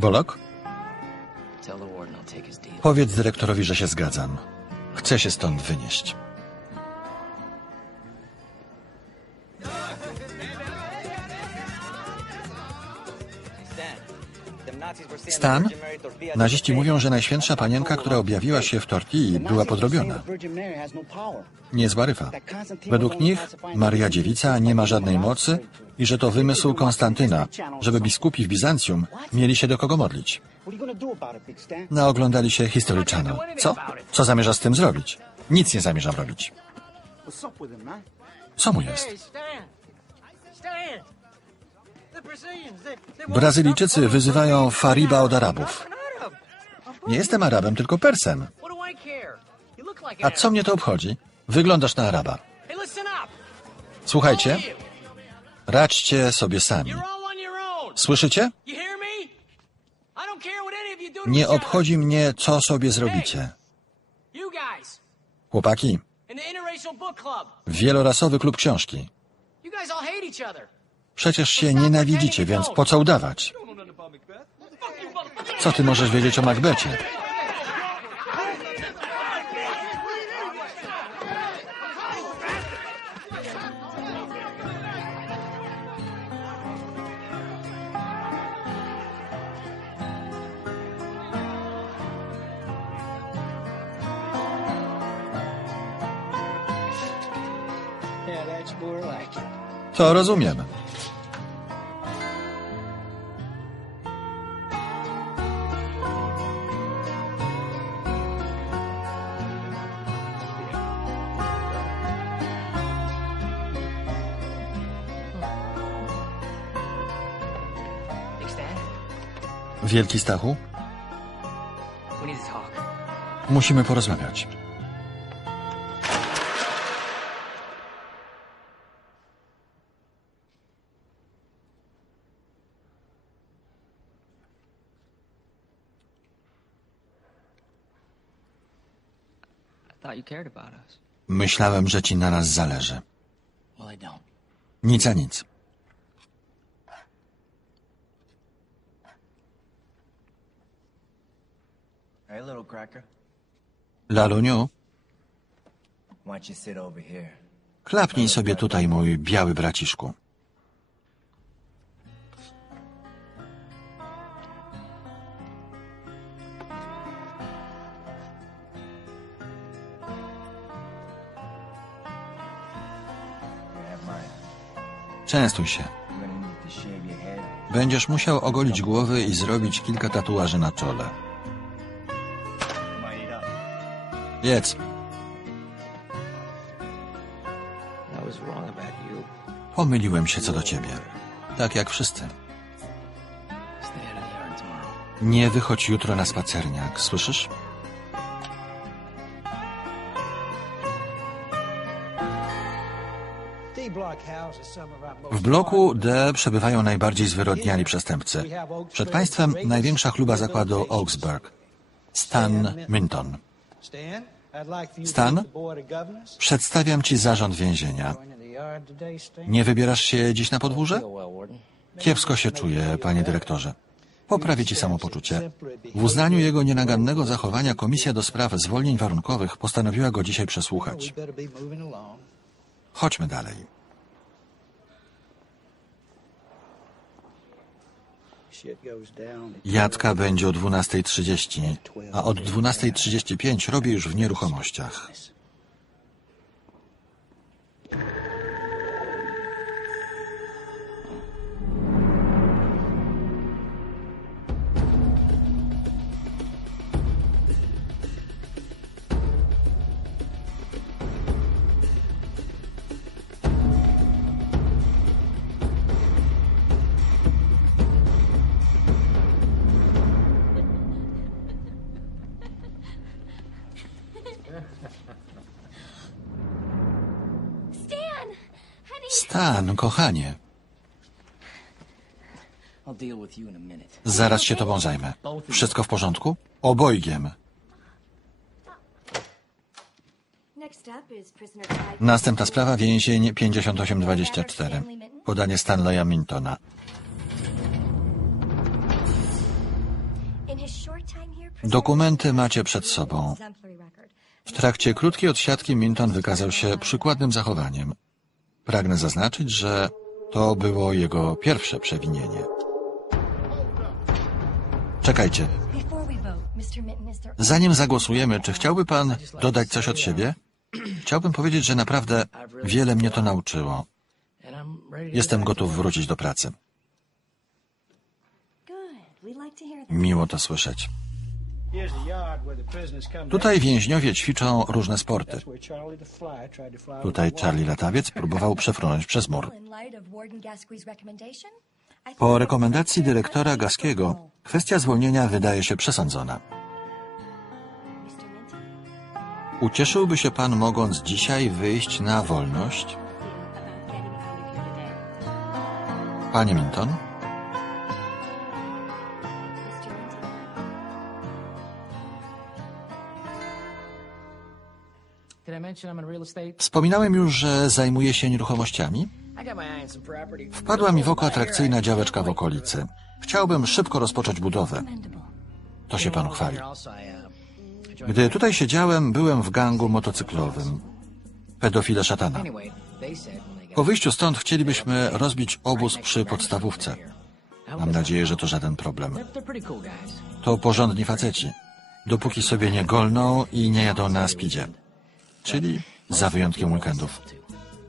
Bolok? Powiedz dyrektorowi, że się zgadzam. Chcę się stąd wynieść. Stan? Naziści mówią, że najświętsza panienka, która objawiła się w Tortilli, była podrobiona. Niezła ryfa. Według nich Maria Dziewica nie ma żadnej mocy i że to wymysł Konstantyna, żeby biskupi w Bizancjum mieli się do kogo modlić. Naoglądali się History Channel. Co? Co zamierza z tym zrobić? Nic nie zamierzam robić. Co mu jest? Brazylijczycy wyzywają Fariba od Arabów. Nie jestem Arabem, tylko Persem. A co mnie to obchodzi? Wyglądasz na Araba. Słuchajcie, radźcie sobie sami. Słyszycie? Nie obchodzi mnie, co sobie zrobicie. Chłopaki, wielorasowy klub książki. Przecież się nienawidzicie, więc po co udawać? Co ty możesz wiedzieć o Macbecie? To rozumiem. Wielki Stachu, musimy porozmawiać. Myślałem, że ci na nas zależy. Nic a nic. Hey, little cracker. Laluniu, Why don't you sit over here? klapnij sobie tutaj, mój biały braciszku. You have mine. Częstuj się. You're gonna need to shave your head. Będziesz musiał ogolić głowy i zrobić kilka tatuaży na czole. Jedz. Pomyliłem się co do ciebie. Tak jak wszyscy. Nie wychodź jutro na spacerniak, słyszysz? W bloku D przebywają najbardziej zwyrodniali przestępcy. Przed państwem największa chluba zakładu Augsburg. Stan Minton. Stan. Przedstawiam ci zarząd więzienia. Nie wybierasz się dziś na podwórze? Kiepsko się czuję, panie dyrektorze. Poprawię ci samopoczucie. W uznaniu jego nienagannego zachowania Komisja do Spraw Zwolnień Warunkowych postanowiła go dzisiaj przesłuchać. Chodźmy dalej. Jadka będzie o 12.30, a od 12.35 robię już w nieruchomościach. Stan! Honey! Stan, kochanie, I'll deal with you in a minute. zaraz się tobą zajmę. Wszystko w porządku? Obojgiem. Next up is prisoner five. Następna sprawa, więzień 5824. Podanie Stanleya Mintona. Dokumenty macie przed sobą. W trakcie krótkiej odsiadki Minton wykazał się przykładnym zachowaniem. Pragnę zaznaczyć, że to było jego pierwsze przewinienie. Czekajcie. Zanim zagłosujemy, czy chciałby pan dodać coś od siebie? Chciałbym powiedzieć, że naprawdę wiele mnie to nauczyło. Jestem gotów wrócić do pracy. Miło to słyszeć. Tutaj więźniowie ćwiczą różne sporty. Tutaj. Charlie Latawiec próbował przefrunąć przez mur. Po rekomendacji dyrektora Gaskiego, kwestia zwolnienia wydaje się przesądzona. Ucieszyłby się pan mogąc dzisiaj wyjść na wolność? Panie Minton? Wspominałem już, że zajmuję się nieruchomościami. Wpadła mi w oko atrakcyjna działeczka w okolicy. Chciałbym szybko rozpocząć budowę. To się pan chwali. Gdy tutaj siedziałem, byłem w gangu motocyklowym. Pedofile szatana. Po wyjściu stąd chcielibyśmy rozbić obóz przy podstawówce. Mam nadzieję, że to żaden problem. To porządni faceci. Dopóki sobie nie golną i nie jadą na speedzie. Czyli za wyjątkiem weekendów.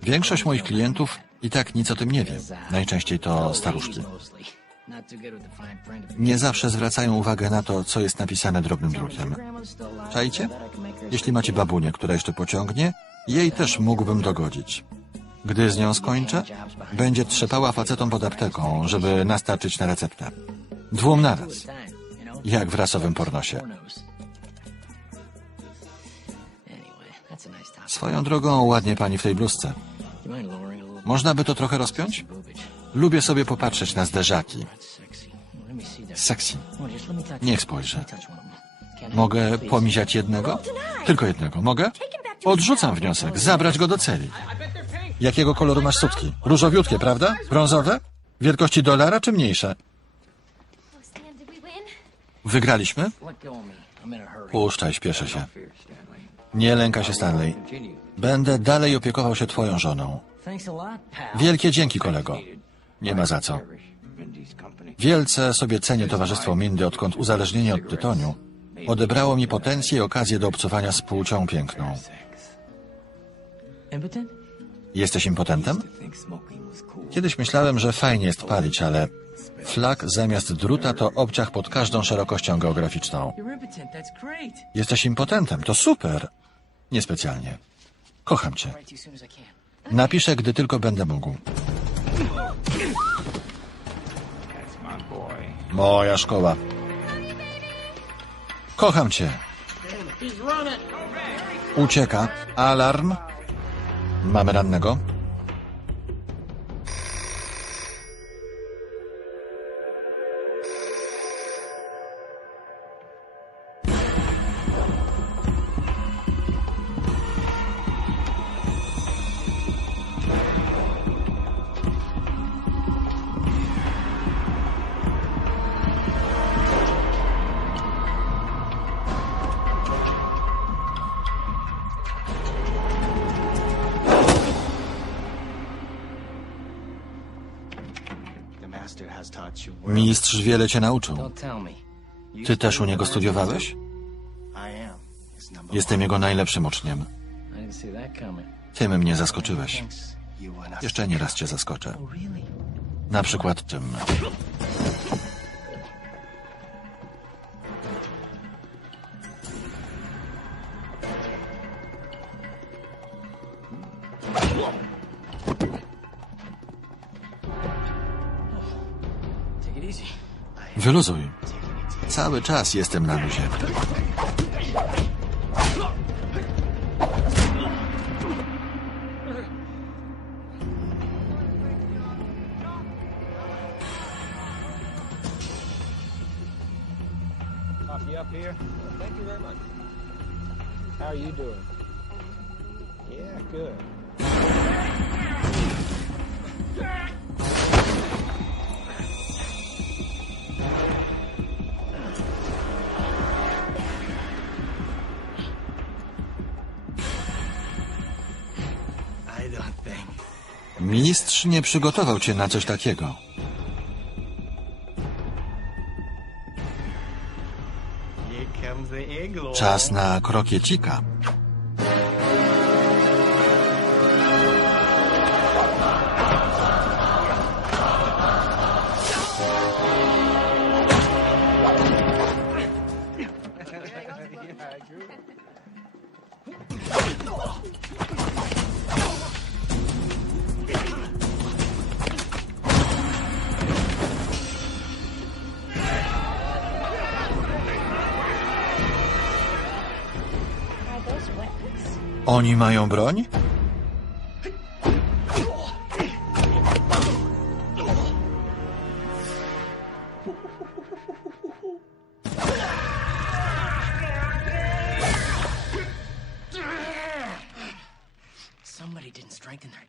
Większość moich klientów i tak nic o tym nie wie. Najczęściej to staruszki. Nie zawsze zwracają uwagę na to, co jest napisane drobnym drukiem. Czajcie? Jeśli macie babunię, która jeszcze pociągnie, jej też mógłbym dogodzić. Gdy z nią skończę, będzie trzepała facetom pod apteką, żeby nastarczyć na receptę. Dwóm naraz. Jak w rasowym pornosie. Swoją drogą ładnie pani w tej bluzce. Można by to trochę rozpiąć? Lubię sobie popatrzeć na zderzaki. Sexy. Niech spojrzę. Mogę pomiziać jednego? Tylko jednego. Mogę? Odrzucam wniosek. Zabrać go do celi. Jakiego koloru masz sutki? Różowiutkie, prawda? Brązowe? Wielkości dolara czy mniejsze? Wygraliśmy? Puszczaj, śpieszę się. Nie lęka się Stanley. Będę dalej opiekował się twoją żoną. Wielkie dzięki, kolego. Nie ma za co. Wielce sobie cenię towarzystwo Mindy, odkąd uzależnienie od tytoniu odebrało mi potencję i okazję do obcowania z płcią piękną. Jesteś impotentem? Kiedyś myślałem, że fajnie jest palić, ale flak zamiast druta to obciach pod każdą szerokością geograficzną. Jesteś impotentem, to super. Niespecjalnie. Kocham cię. Napiszę, gdy tylko będę mógł. Moja szkoła. Kocham cię. Ucieka. Alarm. Mamy rannego. Mistrz wiele cię nauczył. Ty też u niego studiowałeś? Jestem jego najlepszym uczniem. Tym mnie zaskoczyłeś. Jeszcze nie raz cię zaskoczę. Oh? Na przykład tym. Wyluzuj. Cały czas jestem na luzie. Pop you Mistrz nie przygotował cię na coś takiego. Czas na krokiecika. Oni mają broń?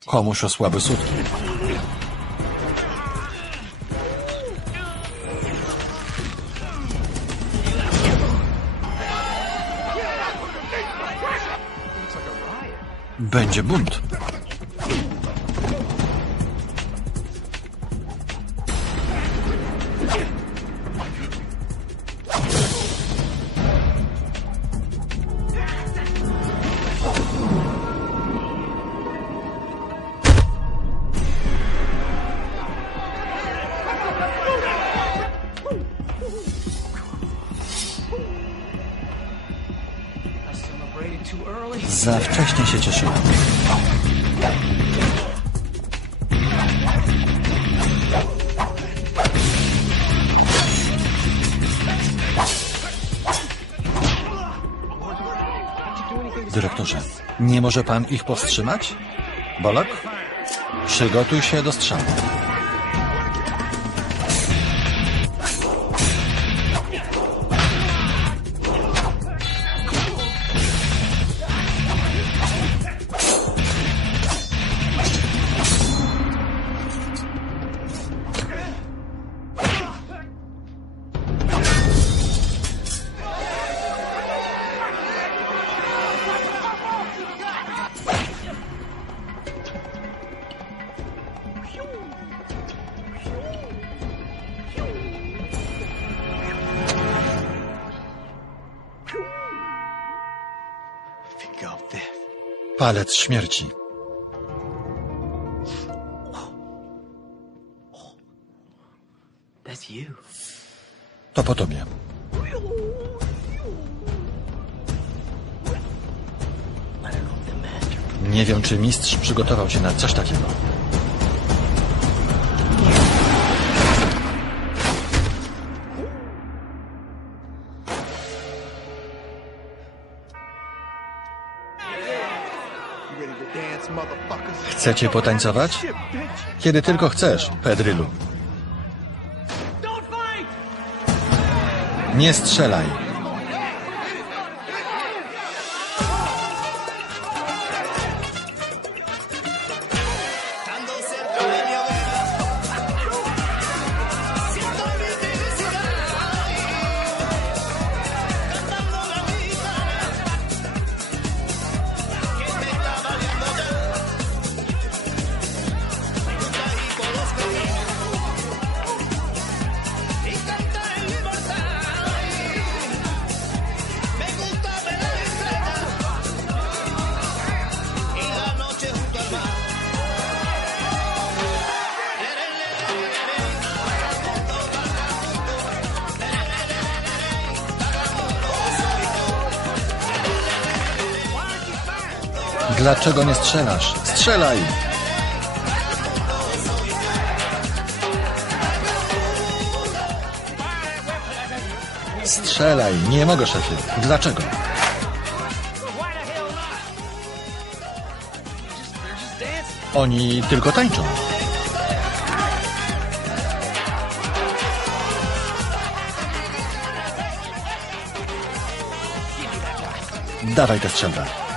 Komuś osłaby sutki. Będzie bunt. Za wcześnie się cieszyłem. Dyrektorze, nie może pan ich powstrzymać? Bolek? Przygotuj się do strzału. Palec śmierci. To po tobie. Nie wiem, czy mistrz przygotował cię na coś takiego. Chcecie potańcować? Kiedy tylko chcesz, Pedrylu. Nie strzelaj. Dlaczego nie strzelasz? Strzelaj! Strzelaj! Nie mogę, szefie. Dlaczego? Oni tylko tańczą. Dawaj tę strzelbę.